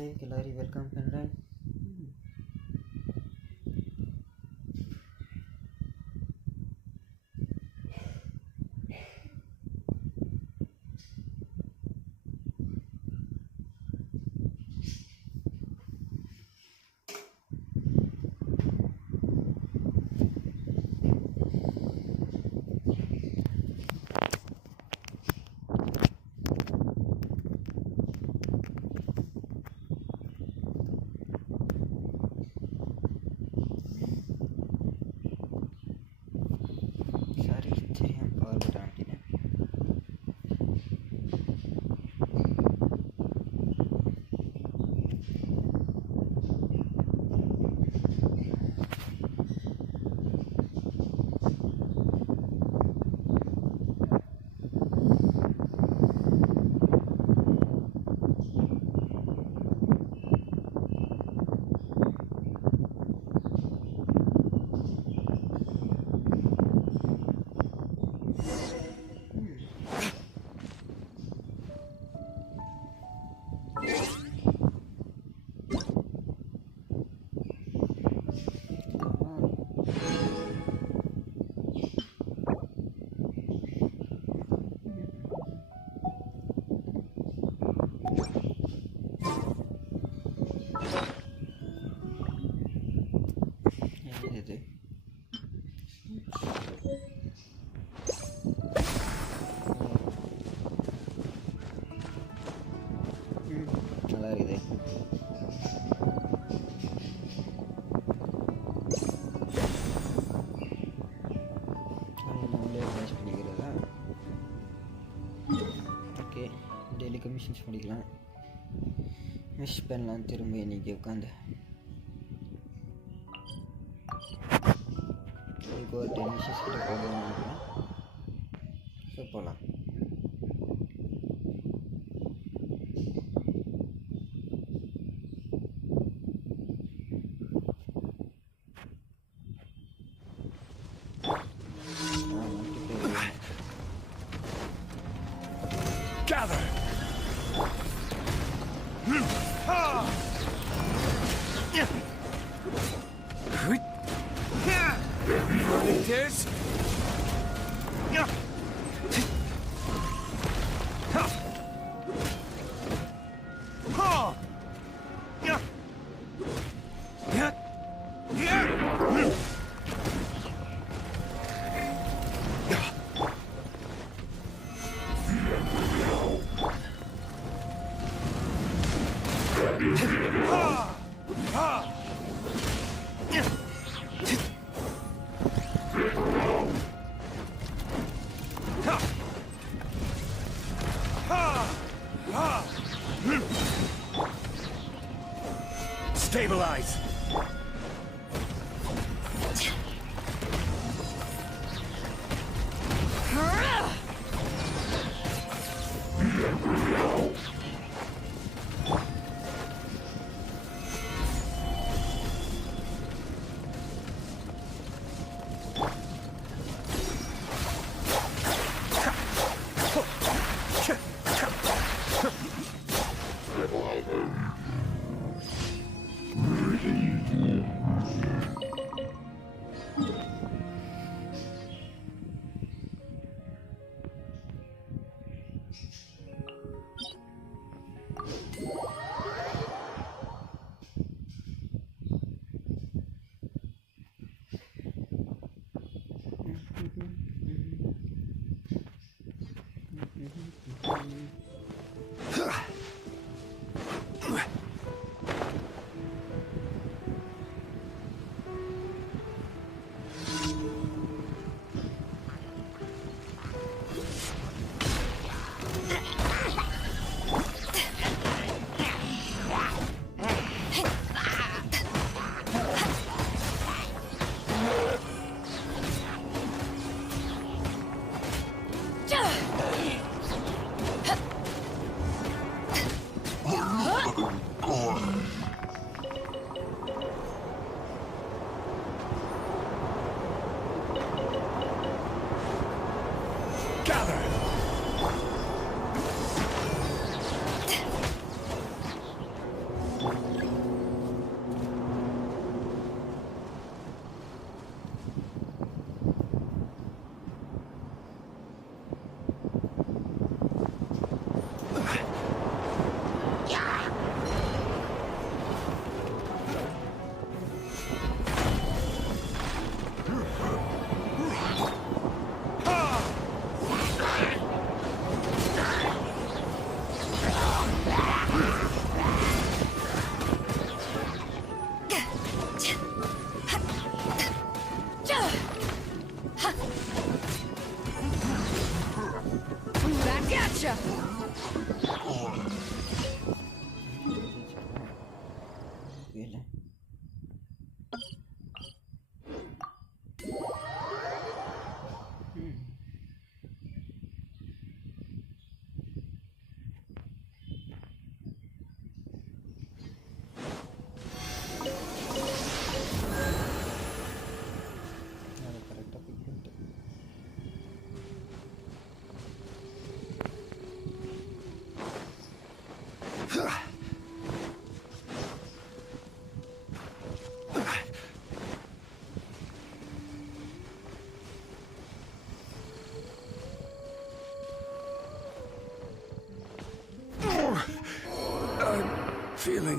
Live எல்லாரையும் welcome பண்றேன். நல்லா இருக்குது. நம்மளே மேட்ச் பண்ணிக்கிறதா? ஓகே, டெய்லி கமிஷன்ஸ் பண்ணிக்கலாம். மிஸ் பண்ணலாம் திரும்ப இன்னைக்கு உட்காந்து. ஒரு 10 மிஷன்ஸ் கிட்ட போகணும். ஸோ போகலாம். Gather! Volunteers!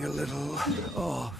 feeling a little off.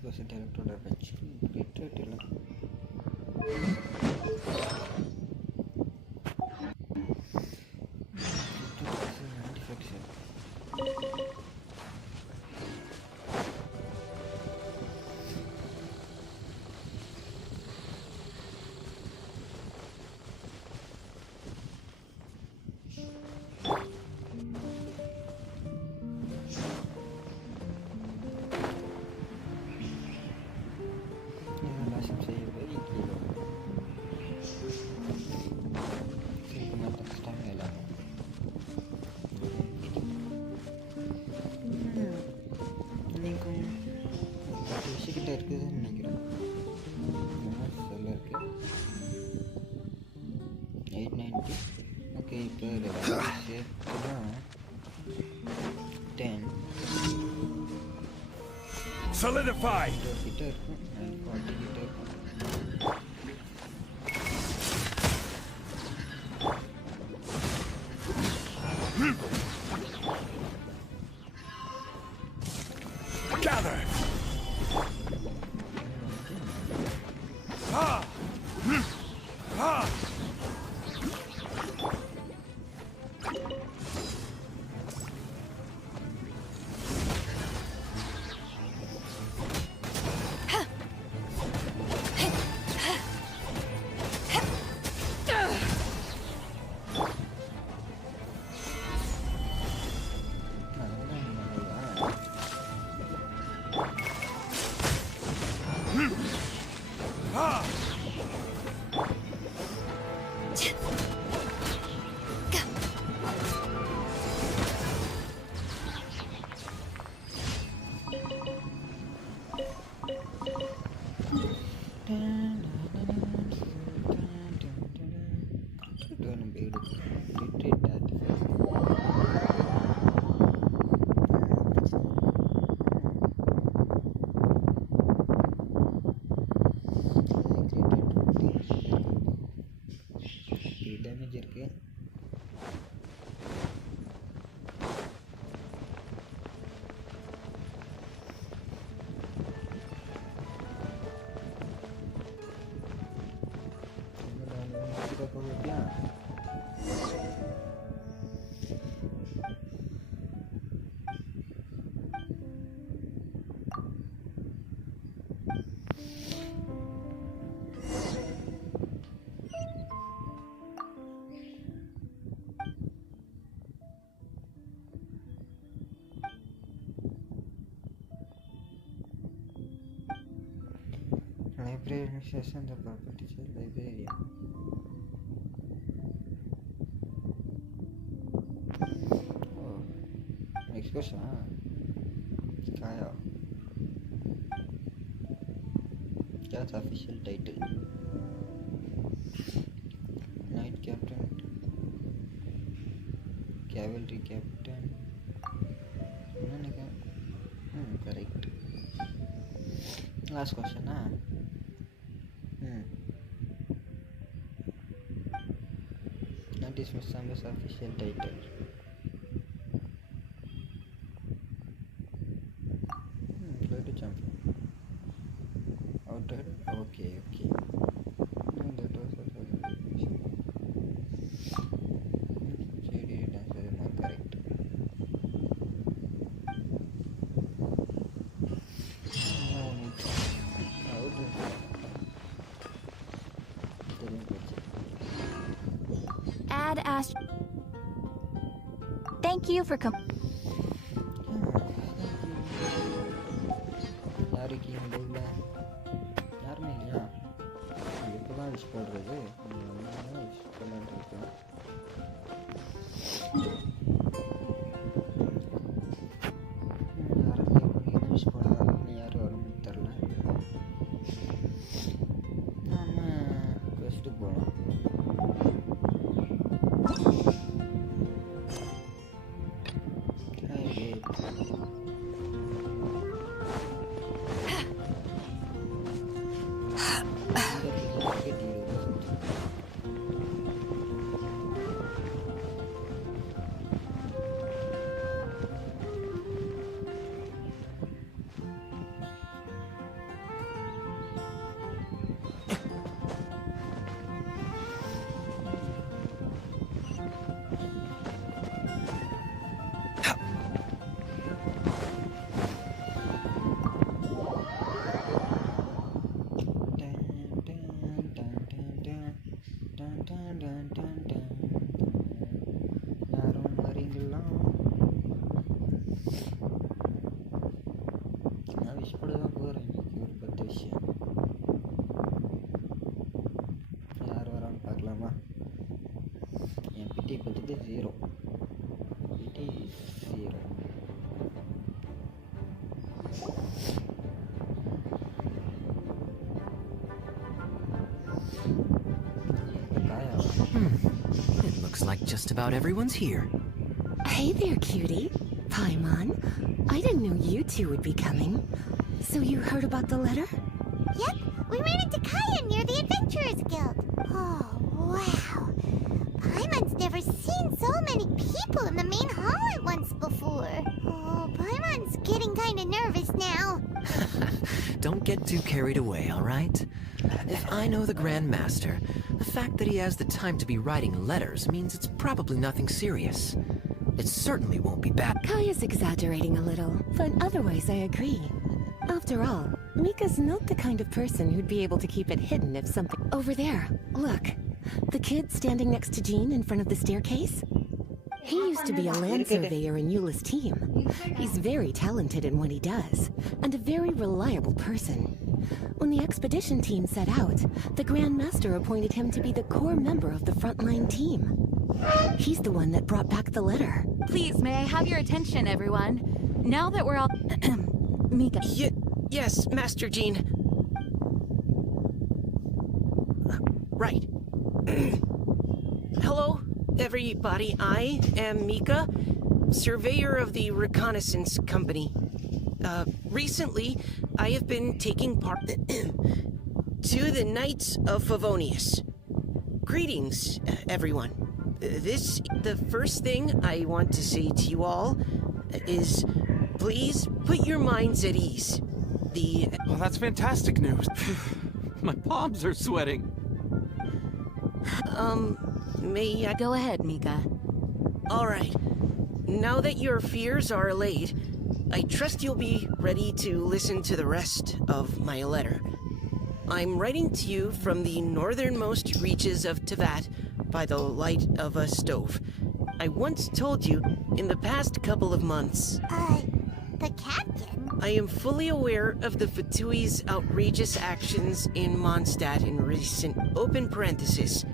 % electro damage. Great. இருக்குதுன்னு நினைக்கிறேன். இருக்கு 890. ஓகே, இப்போ சேர்த்துனா 10 Solidify. கிட்ட இருக்கும். 940 கிட்ட இருக்கும். Gather. டேமேஜ் இருக்கு. Library administration, the properties of librarian. Oh, next question. Kaya. That's official title. Knight Captain, Cavalry Captain. Correct. Last question. That is Miss Samba's official title. Try to jump. Outer. Okay. No, that was also JD answer is not correct. Thank you for யாருக்கு இந்த யாருமே இல்லையா? இப்போ தான் wish போடுறது. Wish பண்ணலான்ட்டு இருக்கேன். யாரும் விஷ் போடலாம். நீ யாரும் வரும்னு தெரில. நாம் குவெஸ்ட்டுக்கு போகலாம். யாரும் வரீங்களா? நான் விஷ் போட தான் போகிறேன். இன்னைக்கு ஒரு 10 விஷயம். யார் வரான்னு பார்க்கலாமா? என் பிடி இப்போதைக்கு 0. பிடி 0. It looks like just about everyone's here. Hey there, cutie. Paimon. I didn't know you two would be coming. So you heard about the letter? Yep, we ran into Kaya near the Adventurers Guild. Oh, wow. Paimon's never seen so many people in the main hall at once before. Oh, Paimon's getting kinda nervous now. Don't get too carried away, all right? If I know the Grand Master, the fact that he has the time to be writing letters means it's probably nothing serious. It certainly won't be bad. Kaya's exaggerating a little, but otherwise I agree. After all, Mika's not the kind of person who'd be able to keep it hidden if something... Over there, look. The kid standing next to Jean in front of the staircase? He used to be a land surveyor in Eula's team. He's very talented in what he does, and a very reliable person. When the expedition team set out, the Grand Master appointed him to be the core member of the frontline team. He's the one that brought back the letter. Please, may I have your attention, everyone? Now that we're all... Mika. Yes, Master Jean. Right. Hello, everybody. I am Mika, surveyor of the Reconnaissance Company. Recently, I have been taking part to the Knights of Favonius. Greetings, everyone. The first thing I want to say to you all is, please put your minds at ease. Oh, that's fantastic news. My palms are sweating. May I... Go ahead, Mika. All right. Now that your fears are allayed, I trust you'll be ready to listen to the rest of my letter. I'm writing to you from the northernmost reaches of Tevat by the light of a stove. I once told you in the past couple of months. The captain? I am fully aware of the Fatui's outrageous actions in Mondstadt in recent open parenthesis.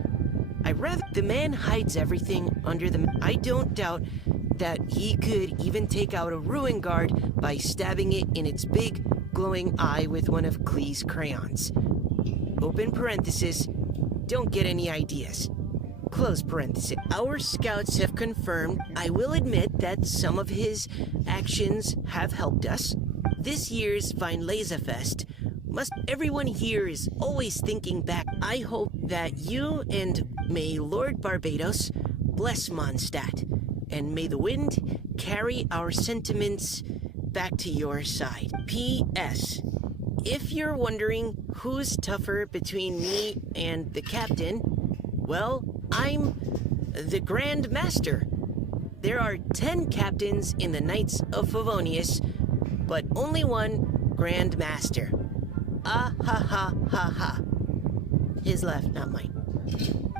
The man hides everything under the... I don't doubt that he could even take out a ruin guard by stabbing it in its big, glowing eye with one of Klee's crayons. Open parenthesis, don't get any ideas. Close parenthesis. Our scouts have confirmed, I will admit that some of his actions have helped us. This year's PLAYZz Fest everyone here is always thinking back. I hope that you and may Lord Barbados bless Mondstadt, and may the wind carry our sentiments back to your side. P.S. If you're wondering who's tougher between me and the captain, well, I'm the Grand Master. There are 10 captains in the Knights of Favonius, but only one Grand Master. Ah ha ha ha ha. His left, not mine.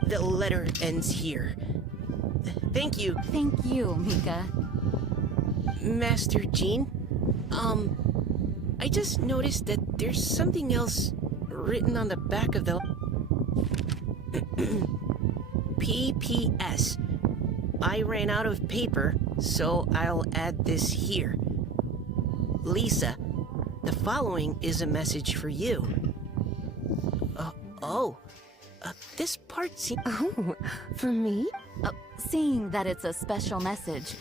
The letter ends here. Thank you. Thank you, Mika. Master Jean, I just noticed that there's something else written on the back of the... PPS. I ran out of paper, so I'll add this here. Lisa, the following is a message for you. This part seems... Oh, for me? Seeing that it's a special message,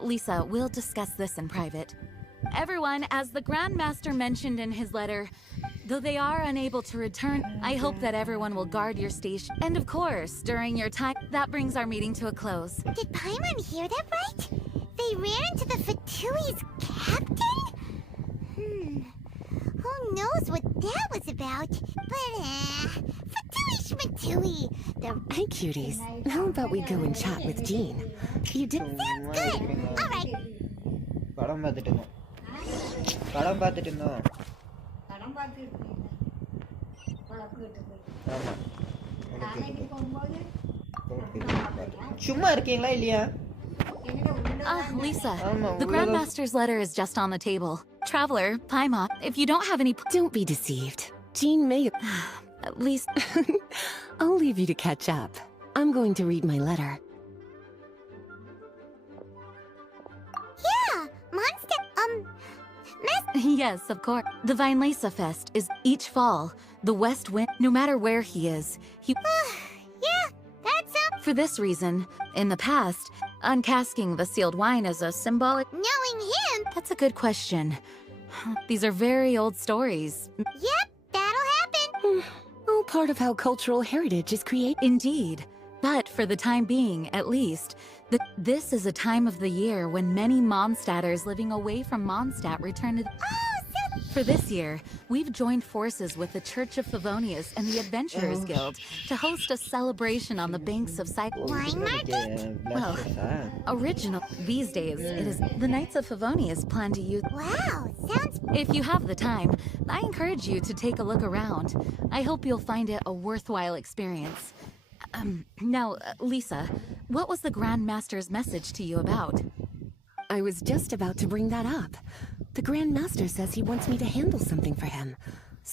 Lisa, we'll discuss this in private. Everyone, as the Grandmaster mentioned in his letter, though they are unable to return, I hope that everyone will guard your station. And of course, during your time, that brings our meeting to a close. Did Paimon hear that right? They ran into the Fatui's captain? Who knows what that was about? But, Fatui Schmatui! Hey, cuties. How about we go and chat with Jean? You did... Sounds good! Alright. படம் பார்த்துட்டு இருந்தோம். படம் பார்த்துட்டு இருந்தோம். சும்மா இருக்கீங்களா இல்லையா? Lisa, the Grandmaster's letter is just on the table. Traveler, Paimon, if you don't have any... Don't be deceived. Jean may... At least... I'll leave you to catch up. I'm going to read my letter. Yeah! Monster... Yes, of course. The Vinelansa Fest is each fall. The West Wind, no matter where he is, he... Yeah, that's For this reason, in the past, uncasking the sealed wine as a symbolic... Knowing him... That's a good question. These are very old stories. Yep, that'll happen. All part of how cultural heritage is created. Indeed. But for the time being, at least, this is a time of the year when many Mondstadters living away from Mondstadt return to... For this year, we've joined forces with the Church of Favonius and the Adventurers Guild to host a celebration on the banks of Wine market? Well, original. These days, it is the Knights of Favonius plan to use... Wow, sounds... If you have the time, I encourage you to take a look around. I hope you'll find it a worthwhile experience. Now, Lisa, what was the Grandmaster's message to you about? I was just about to bring that up. The Grandmaster says he wants me to handle something for him.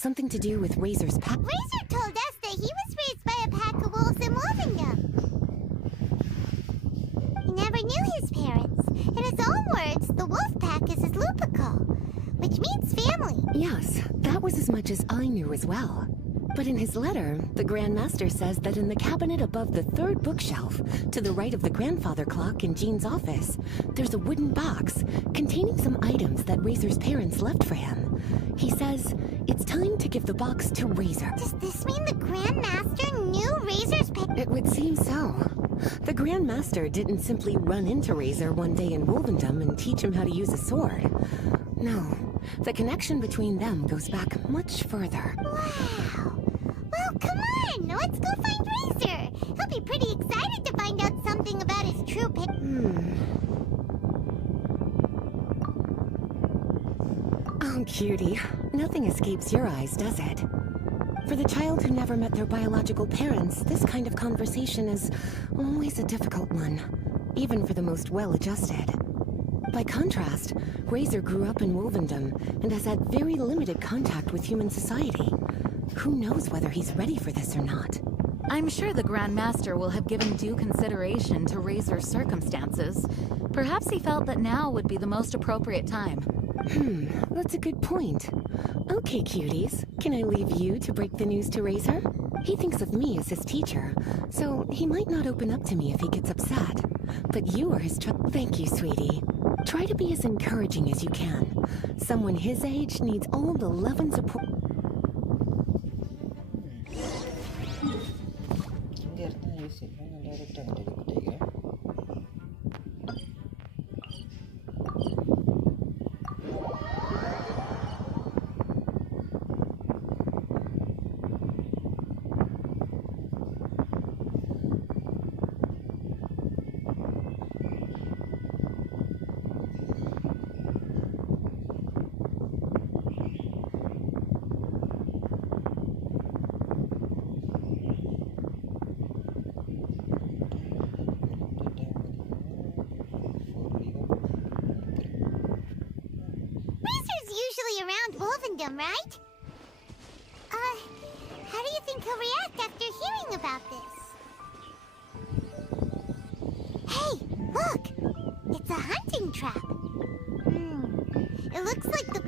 Something to do with Razor's pack. Razor told us that he was raised by a pack of wolves in Wolvendom. He never knew his parents. In his own words, the wolf pack is his lupico, which means family. Yes, that was as much as I knew as well. But in his letter, the Grandmaster says that in the cabinet above the third bookshelf, to the right of the grandfather clock in Jean's office, there's a wooden box containing some items that Razor's parents left for him. He says it's time to give the box to Razor. Does this mean the Grandmaster knew Razor's It would seem so. The Grandmaster didn't simply run into Razor one day in Wolvendom and teach him how to use a sword. No, the connection between them goes back much further. Wow! Well, come on! Let's go find Razor! He'll be pretty excited to find out something about his true pick. Oh, cutie. Nothing escapes your eyes, does it? For the child who never met their biological parents, this kind of conversation is always a difficult one, even for the most well-adjusted. By contrast, Razor grew up in Wolvendom and has had very limited contact with human society. Who knows whether he's ready for this or not? I'm sure the Grandmaster will have given due consideration to Razor's circumstances. Perhaps he felt that now would be the most appropriate time. That's a good point. Okay, cuties, can I leave you to break the news to Razor? He thinks of me as his teacher, so he might not open up to me if he gets upset. But you are his Thank you, sweetie. Try to be as encouraging as you can. Someone his age needs all the love and support. Razor's usually around Wolvendom, right? do you think he'll react after hearing about this? Hey, look! It's a hunting trap. It looks like the...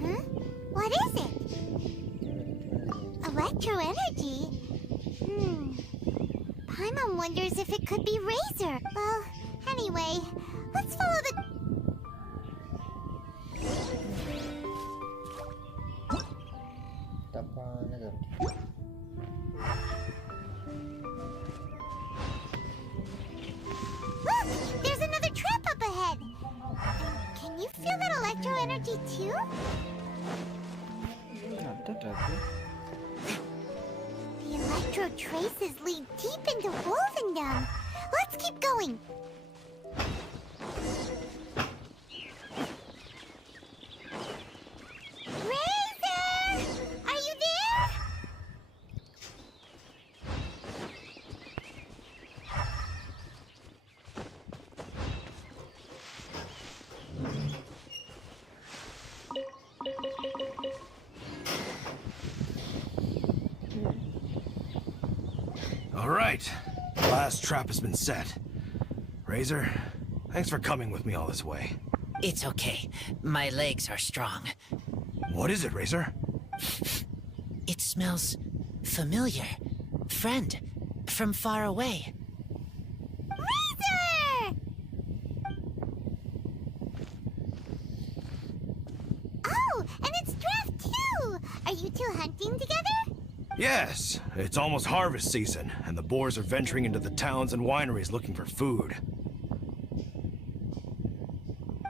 Huh? What is it? Electro energy? Paimon wonders if it could be Razor. Well, anyway, let's follow the... Tapaannya kan. Look! There's another trap up ahead! Can you feel that electro energy too? Ada tapi. The electro traces lead deep into Wolvendom. Let's keep going. Razor! Are you there? All right. The last trap has been set. Razor, thanks for coming with me all this way. It's okay. My legs are strong. What is it, Razor? It smells familiar. Friend, from far away. Razor! Oh, and it's Draft too! Are you two hunting together? Yes, it's almost harvest season, and the boars are venturing into the towns and wineries looking for food.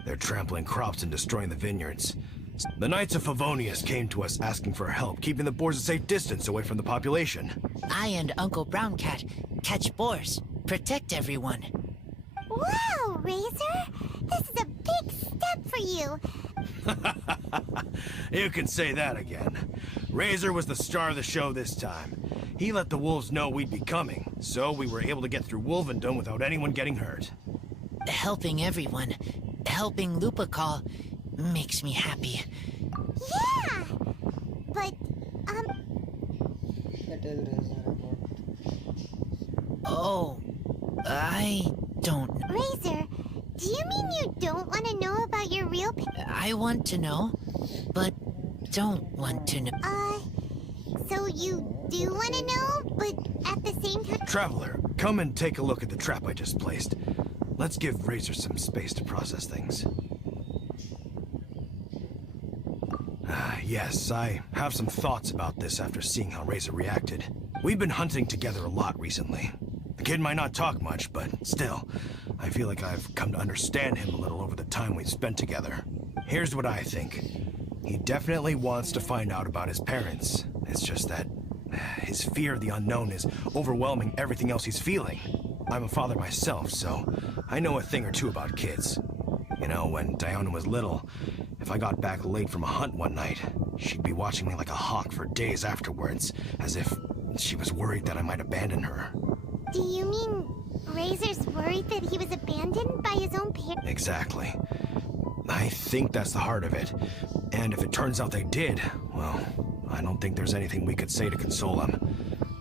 They're trampling crops and destroying the vineyards. The Knights of Favonius came to us asking for help, keeping the boars a safe distance away from the population. I and Uncle Brown Cat catch boars, protect everyone. Wow, Razor! This is a big step for you. You can say that again. Razor was the star of the show this time. He let the wolves know we'd be coming, so we were able to get through Wolvendom without anyone getting hurt. Helping everyone, helping Lupical, makes me happy. Yeah! But, Ada Razor about. Oh, I don't... Razor, do you mean you don't want to know about your real I want to know, but don't want to know. So you do want to know, but at the same time... Traveler, come and take a look at the trap I just placed. Let's give Razor some space to process things. Yes, I have some thoughts about this after seeing how Razor reacted. We've been hunting together a lot recently. The kid might not talk much, but still, I feel like I've come to understand him a little over the time we've spent together. Here's what I think. He definitely wants to find out about his parents. It's just that his fear of the unknown is overwhelming everything else he's feeling. I'm a father myself, so I know a thing or two about kids. You know, when Diana was little, if I got back late from a hunt one night, she'd be watching me like a hawk for days afterwards, as if she was worried that I might abandon her. Do you mean Razor's worried that he was abandoned by his own parents? Exactly. I think that's the heart of it. And if it turns out they did, well, I don't think there's anything we could say to console him.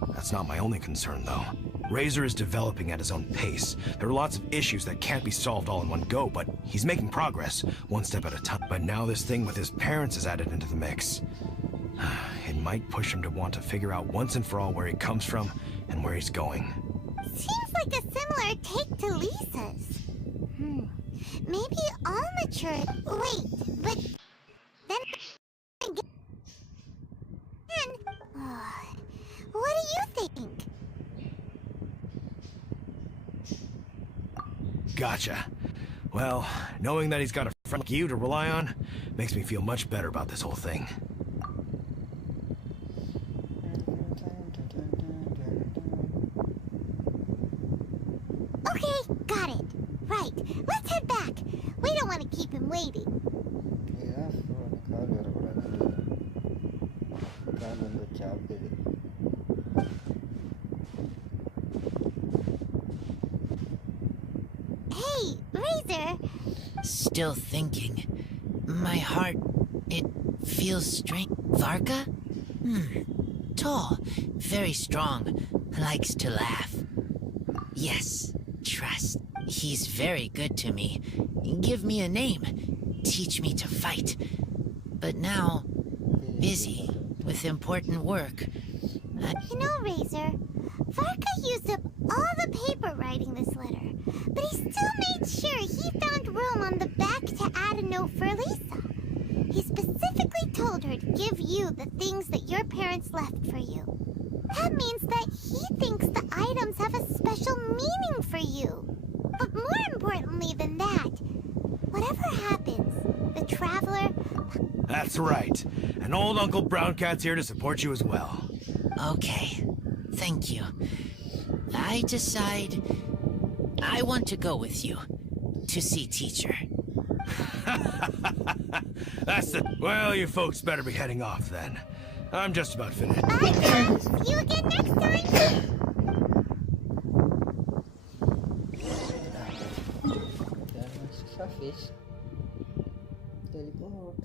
That's not my only concern, though. Razor is developing at his own pace. There are lots of issues that can't be solved all in one go, but he's making progress, one step at a time. But now this thing with his parents is added into the mix. It might push him to want to figure out once and for all where he comes from and where he's going. Seems like a similar take to Lisa's. Maybe I'll mature. Wait, but then again, what do you think? Gotcha. Well, knowing that he's got a friend like you to rely on makes me feel much better about this whole thing. Okay, got it. Right, let's head back. We don't want to keep him waiting. Ya, kaal வரக்கூடாது. கால் வந்து சாப்பிடுது. Hey, Razor. Still thinking. My heart, it feels strange. Varka? Tall, very strong, likes to laugh. Yes, trust. He's very good to me. Give me a name, teach me to fight. But now, busy with important work. You know, Razor, Varka used up all the paper writing this letter, but he still made sure he found room on the back to add a note for Lisa. He specifically told her to give you the things that your parents left for you. That means that he thinks the items have a special meaning for you. But more importantly than that, whatever happens, the Traveler... That's right. And old Uncle Browncat's here to support you as well. Okay, thank you. I decide I want to go with you to see teacher. That's it. Well, you folks better be heading off then. I'm just about finished. Bye, guys! See you again next time! Jangan susah, fish. Teleport.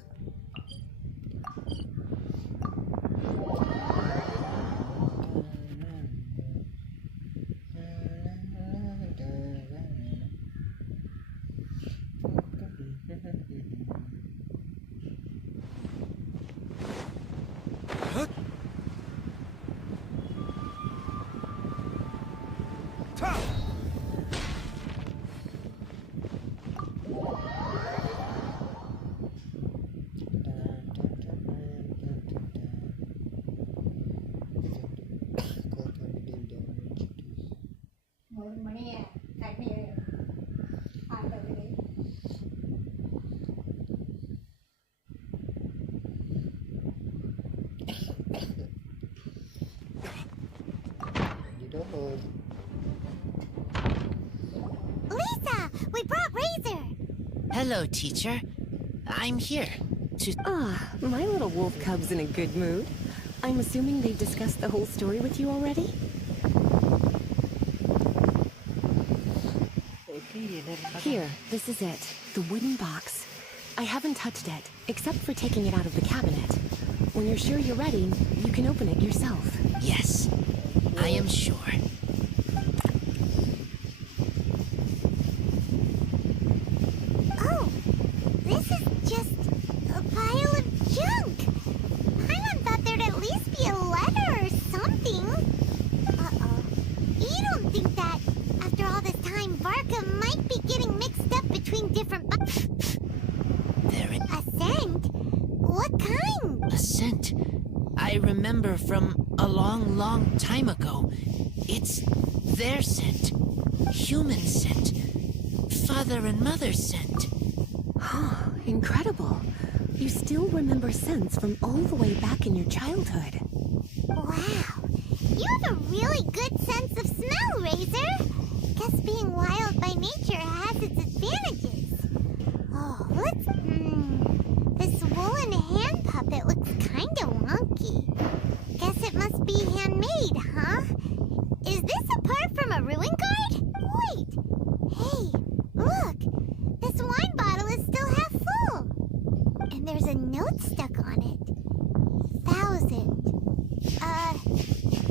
Lisa! We brought Razor! Hello, teacher. I'm here to... Ah, my little wolf cub's in a good mood. I'm assuming they've discussed the whole story with you already? Here, this is it. The wooden box. I haven't touched it, except for taking it out of the cabinet. When you're sure you're ready, you can open it yourself. Yes, I am sure. Oh, this is just a pile of junk. Paimon thought there'd at least be a letter or something. Uh-oh. You don't think that, after all this time, Varka might be getting mixed up between different There it... A scent? What kind? A scent I remember from a long, long time ago. It's their scent. Human scent. Father and mother scent. Oh, incredible. You still remember scents from all the way back in your childhood. Wow. You have a really good sense of smell, Razor. Guess being wild by nature has its advantages. Oh, let's... This woolen hand puppet looks kinda wonky. Guess it must be handmade, huh? Is this a part from a ruin guard? Wait! Hey, look! This wine bottle is still half full! And there's a note stuck on it.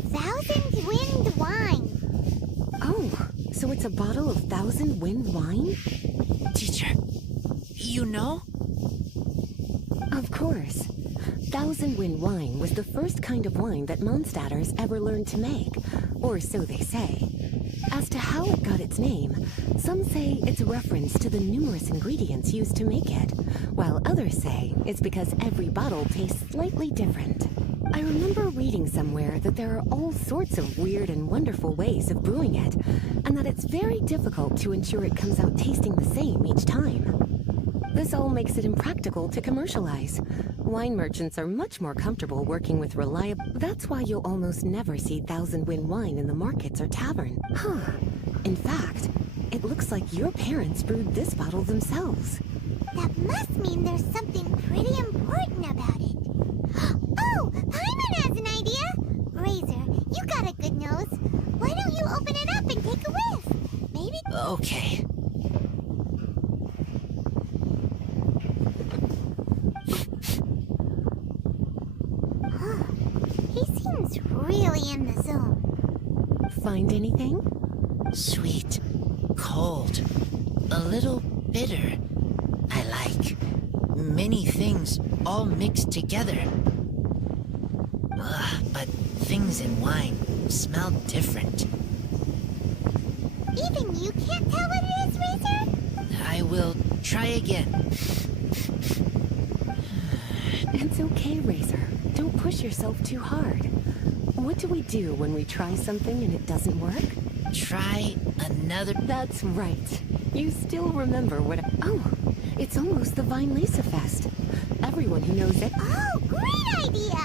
1000 wind wine. Oh, so it's a bottle of 1000 wind wine? Teacher, you know? Of course. 1000 wind wine was the first kind of wine that Mondstadters ever learned to make, or so they say. As to how it got its name, some say it's a reference to the numerous ingredients used to make it, while others say it's because every bottle tastes slightly different. I remember reading somewhere that there are all sorts of weird and wonderful ways of brewing it, and that it's very difficult to ensure it comes out tasting the same each time. This all makes it impractical to commercialize. Wine merchants are much more comfortable working with reliable... That's why you'll almost never see 1000 wind wine in the markets or tavern. Huh. In fact, it looks like your parents brewed this bottle themselves. That must mean there's something pretty important about it. Oh, Paimon has an idea! Razor, you got a good nose. Why don't you open it up and take a whiff? Maybe... Okay. zone. Find anything? Sweet, cold, a little bitter. I like many things all mixed together. But things in wine smell different. Even you can't tell what it is, Razor? I will try again. It's okay, Razor. Don't push yourself too hard. What do we do when we try something and it doesn't work? Try another. That's right. You still remember what Oh, it's almost the Vine Lisa Fest. Everyone who knows it. Oh, great idea!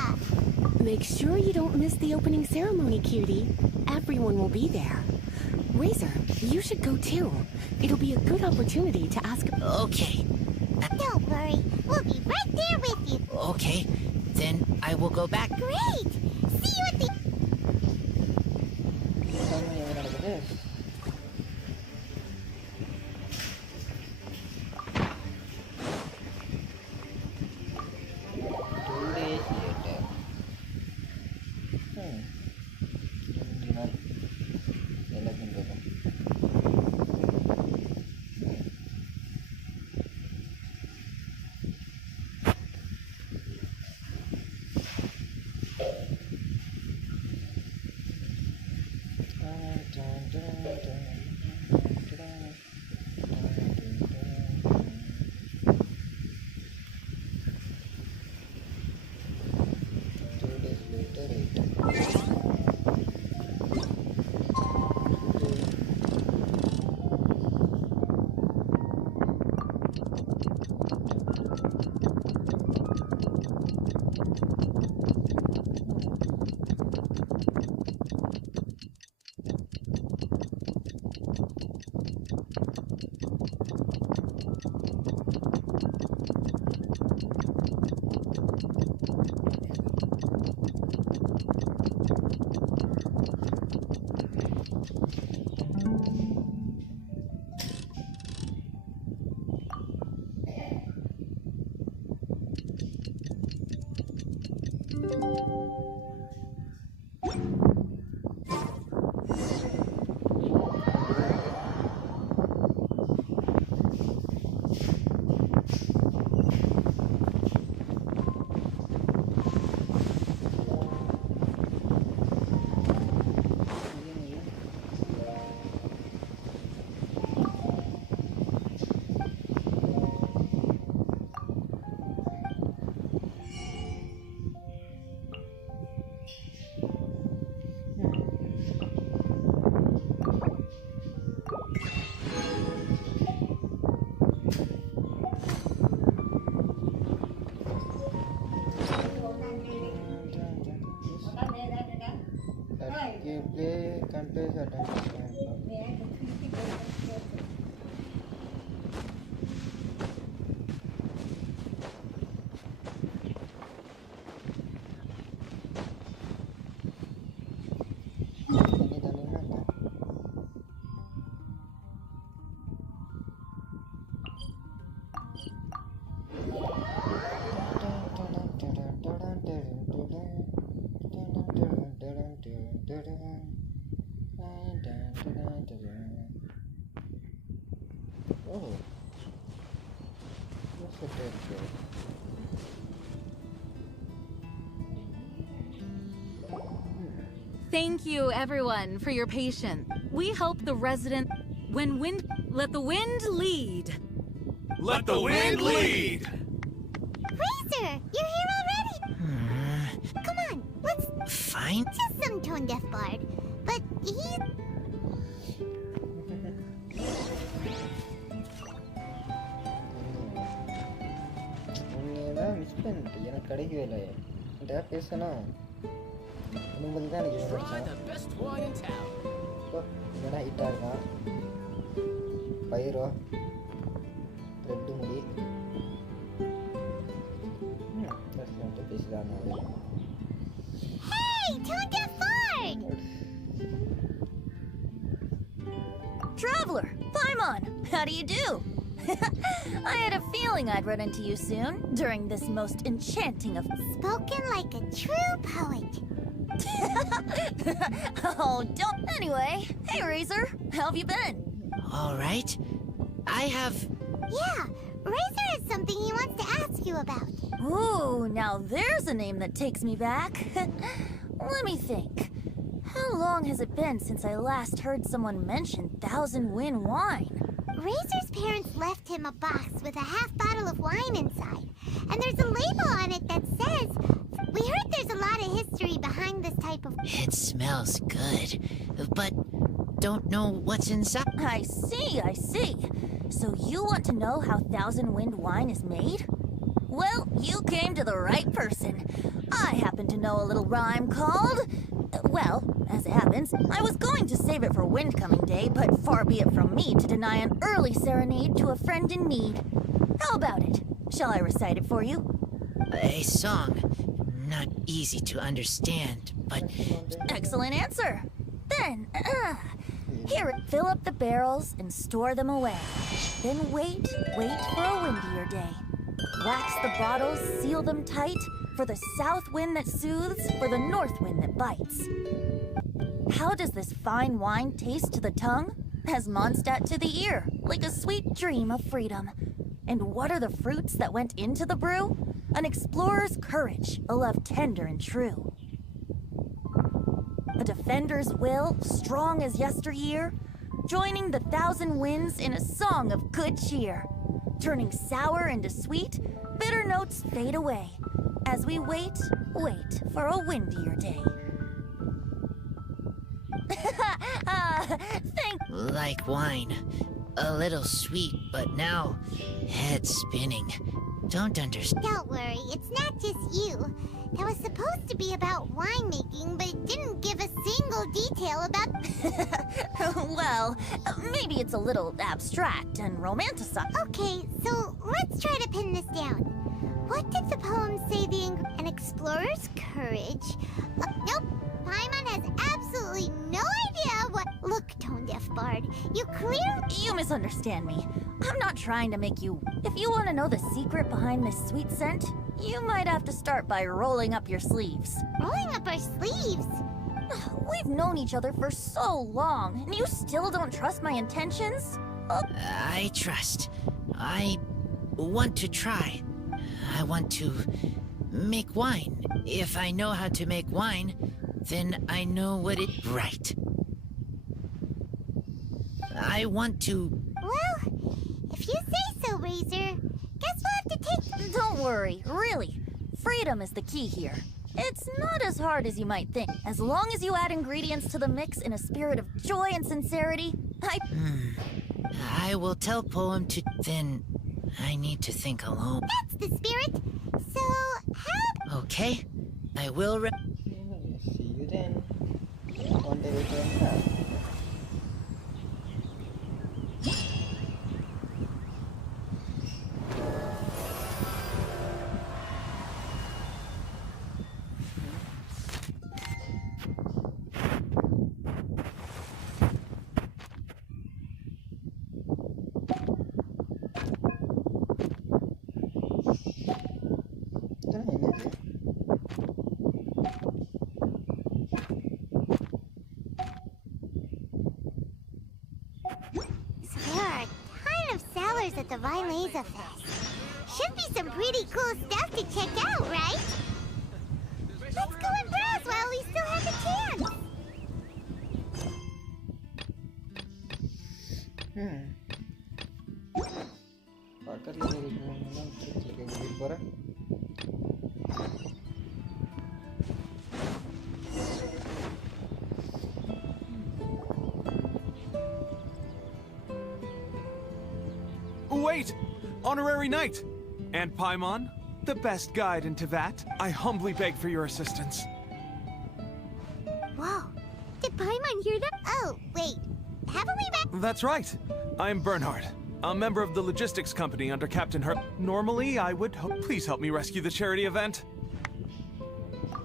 Make sure you don't miss the opening ceremony, cutie. Everyone will be there. Razor, you should go too. It'll be a good opportunity to ask. Okay. Don't worry, we'll be right there with you. Okay, then I will go back. Great! See you at the... Sama yang நடக்குது. Thank you, everyone, for your patience. We hope the resident... Let the wind lead. Let the wind lead! Razor, you're here already! Come on, let's... Fine. Just some tone-deaf bard. But he... உன்னையெல்லாம் miss பண்ணிட்டு எனக்கு கிடைக்கவே இல்லை என்கிட்ட பேசணும் உனக்கு தான் எனக்கு கிடைச்சேன் ஏன்னா ஹிட்டாக இருக்கான் பயிரோ ரெட்டு முடி பேசிதான் Hey, tone-deaf bard! Traveler, Paimon, how do you do? I had a feeling I'd run into you soon, during this most enchanting of... Spoken like a true poet. Oh, don't. Anyway, hey Razor, how have you been? All right. I have... Yeah, Razor has something he wants to ask you about. Ooh, now there's a name that takes me back. Let me think. How long has it been since I last heard someone mention Thousand Wind wine? Razor's parents left him a box with a half bottle of wine inside. And there's a label on it that says, we heard there's a lot of history behind this type of... It smells good, but don't know what's inside. I see, I see. So you want to know how Thousand Wind wine is made? Well, you came to the right person. I happen to know a little rhyme called... Well, as it happens, I was going to save it for Windcoming Day, but far be it from me to deny an early serenade to a friend in need. How about it? Shall I recite it for you? A song. Not easy to understand, but... Excellent answer. Then, here, fill up the barrels and store them away. Then wait for a windier day. Wax the bottles, seal them tight, for the south wind that soothes, for the north wind that bites. How does this fine wine taste to the tongue? As Mondstadt to the ear, like a sweet dream of freedom. And what are the fruits that went into the brew? An explorer's courage, a love tender and true. A defender's will, strong as yesteryear, joining the thousand winds in a song of good cheer. Turning sour into sweet, bitter notes fade away, as we wait for a windier day. Like wine. A little sweet, but now head spinning. Don't understand. Don't worry, it's not just you. That was supposed to be about winemaking, but it didn't give a single detail about... Well, maybe it's a little abstract and romanticized. Okay, so let's try to pin this down. What did the poem say an explorer's courage? Nope, Paimon has absolutely no idea what... Look, tone-deaf bard, You misunderstand me. I'm not trying to make you... If you want to know the secret behind this sweet scent, you might have to start by rolling up your sleeves. Rolling up our sleeves? We've known each other for so long, and you still don't trust my intentions? I trust. I want to try. I want to make wine. If I know how to make wine, then I know what it's right. I want to... Well, if you say so, Razor, guess we'll have to take... Don't worry, really. Freedom is the key here. It's not as hard as you might think. As long as you add ingredients to the mix in a spirit of joy and sincerity, I will tell Poem to... Then I need to think alone. That's the spirit. So, how... Okay, I will... See you then. One day we can have. At the PLAYZz Fest. Should be some pretty cool stuff to check out, right? Let's go and browse while we still have the chance. Parker Wait! Honorary Knight! And Paimon, the best guide into that, I humbly beg for your assistance. Whoa. Did Paimon hear that? Oh, wait. Haven't we met? That's right. I'm Bernhard, a member of the logistics company under Captain Her. Normally, I would please help me rescue the charity event.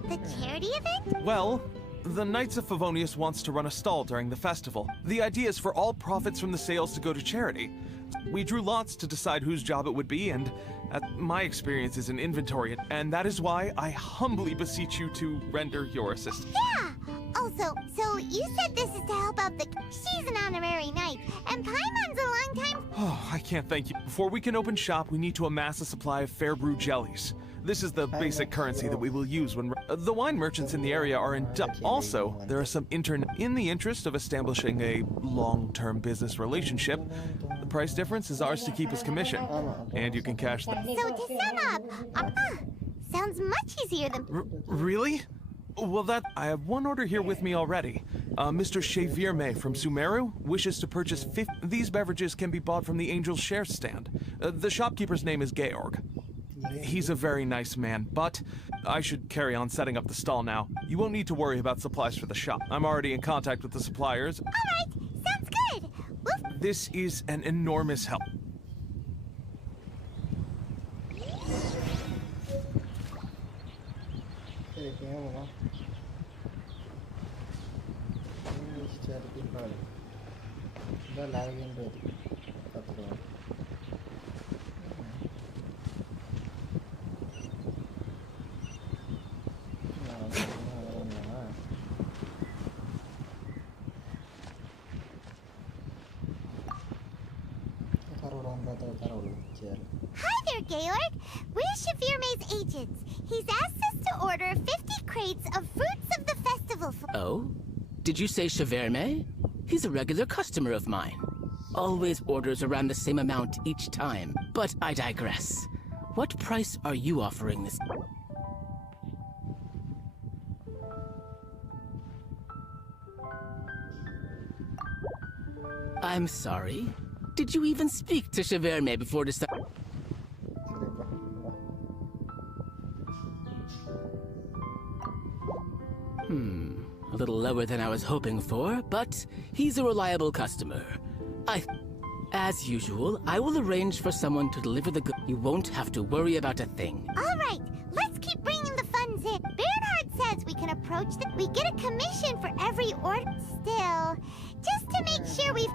The charity event? Well, the Knights of Favonius wants to run a stall during the festival. The idea is for all profits from the sales to go to charity. We drew lots to decide whose job it would be, and My experience is in inventory, and that is why I humbly beseech you to render your assistance. Yeah! Also, so you said this is to help out the... She's an honorary knight, and Paimon's a long time... Oh, I can't thank you. Before we can open shop, we need to amass a supply of fair brew jellies. This is the basic currency that we will use when... The wine merchants in the area are in... Also, there are some in the interest of establishing a long-term business relationship, the price difference is ours to keep as commission, and you can cash that. So to sum up, sounds much easier than... Really? Well, I have one order here with me already. Mr. Chevirme from Sumeru wishes to purchase 50... These beverages can be bought from the Angel's Share stand. The shopkeeper's name is Georg. He's a very nice man, but I should carry on setting up the stall now. You won't need to worry about supplies for the shop. I'm already in contact with the suppliers. All right, sounds good. This is an enormous help. Hi there, Georg. We're Chevirme's agents. He's asked us to order 50 crates of fruits of the festival for... Oh? Did you say Chevirme? He's a regular customer of mine. Always orders around the same amount each time. But I digress. What price are you offering this? I'm sorry. Did you even speak to Chevirme before deciding? A little lower than I was hoping for, but he's a reliable customer. As usual, I will arrange for someone to deliver the goods. You won't have to worry about a thing. All right, let's keep bringing the funds in. Bernhard says we can approach them. We get a commission for every order. Still, just to make sure we've...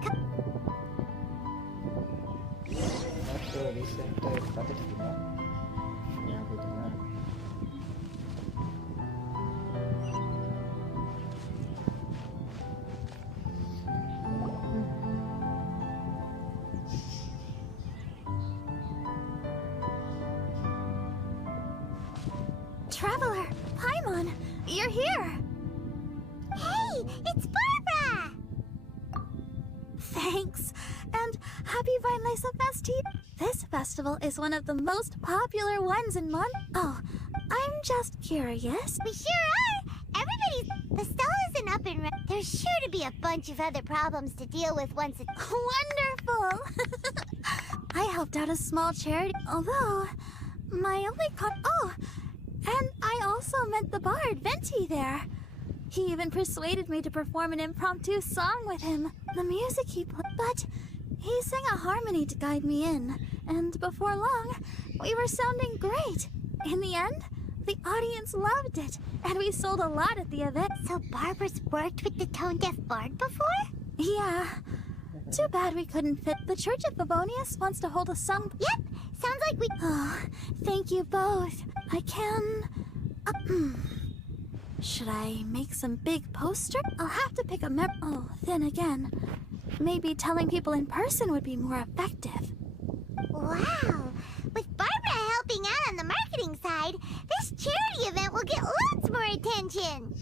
Traveler, Paimon, you're here. Hey, it's Barbara! Thanks, and happy Featherless Fest to you. This festival is one of the most popular ones in Oh, I'm just curious. We sure are! The stall isn't up and running. There's sure to be a bunch of other problems to deal with once it... Wonderful! I helped out a small charity, although my only and I also met the bard, Venti, there. He even persuaded me to perform an impromptu song with him. The music he played, but he sang a harmony to guide me in, and before long, we were sounding great. In the end, the audience loved it, and we sold a lot at the event. So Barbara's worked with the tone-deaf bard before? Yeah. Too bad we couldn't fit. The Church of Favonius wants to hold a song. Yep, sounds like we... Oh, thank you both. I can... Should I make some big poster? I'll have to pick a Oh, then again, maybe telling people in person would be more effective. Wow! With Barbara helping out on the marketing side, this charity event will get lots more attention.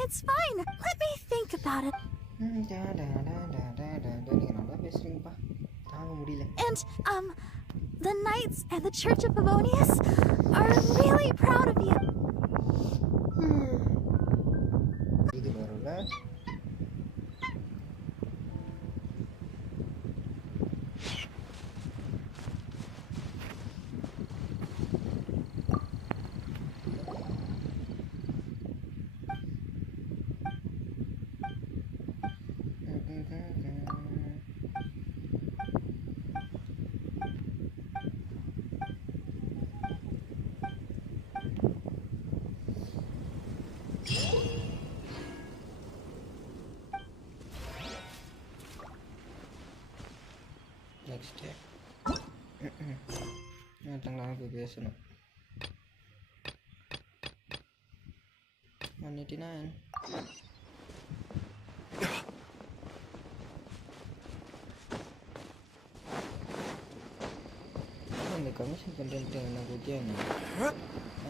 It's fine. Let me think about it. And, the Knights and the Church of Favonius are really proud of you. போய் பேசணும். 189. இந்த commission பண்ணுறது என்ன புத்தியாங்க?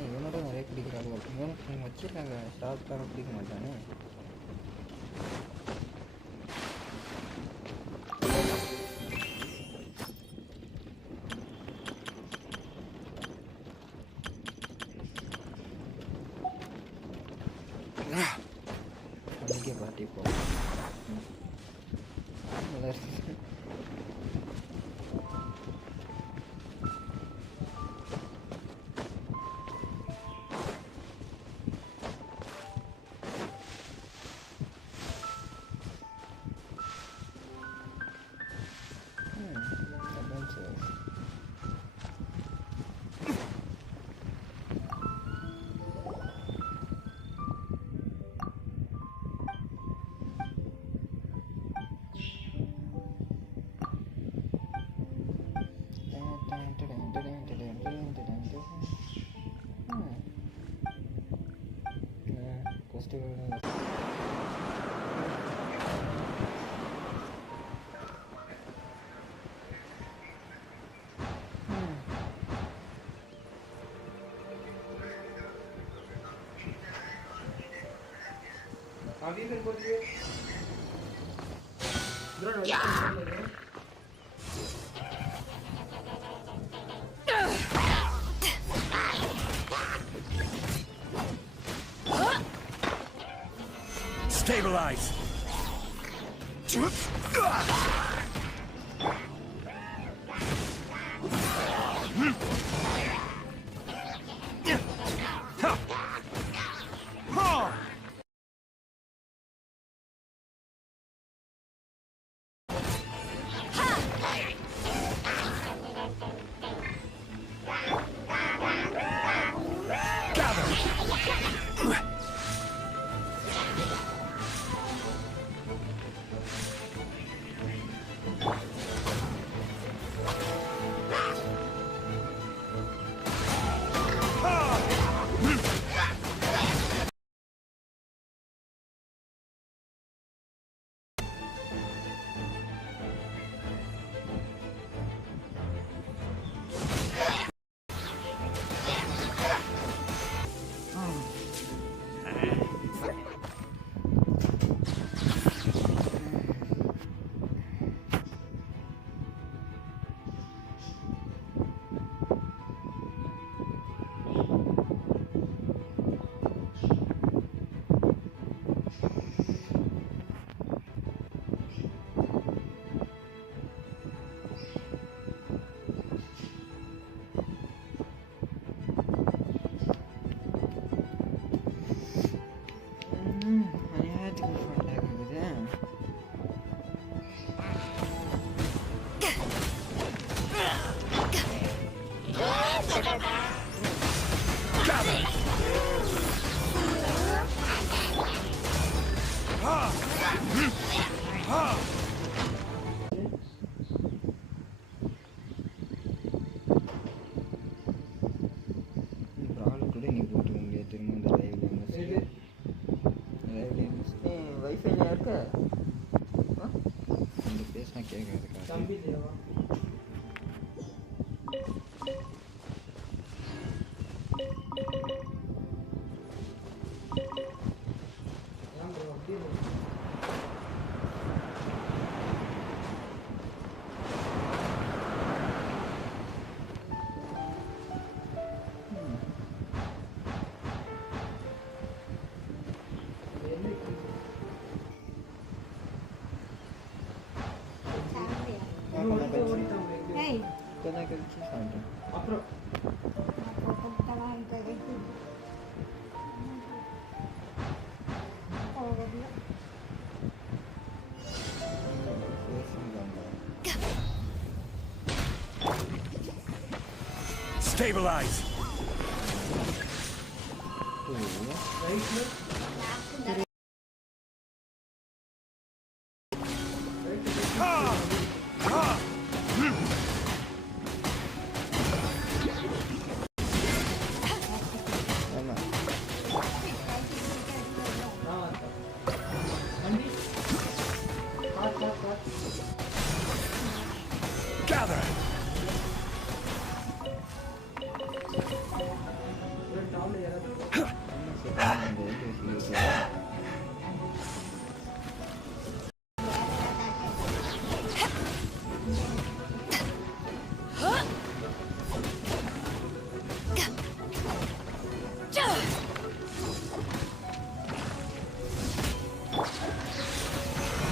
இவனோட நிறைய பிடிக்கிறாங்க. இவனுக்கு வச்சிருக்காங்க ஸ்டாப்லாம் பிடிக்க மாட்டானே. அன்றைக்கே பார்ட்டி போகும். Stabilize! Stabilize!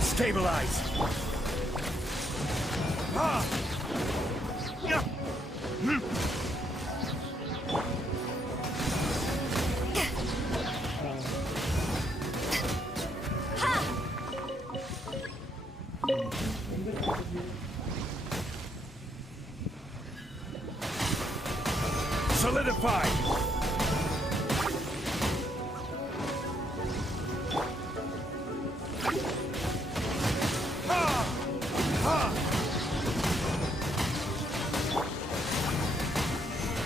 Stabilize! Solidify!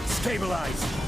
Stabilize!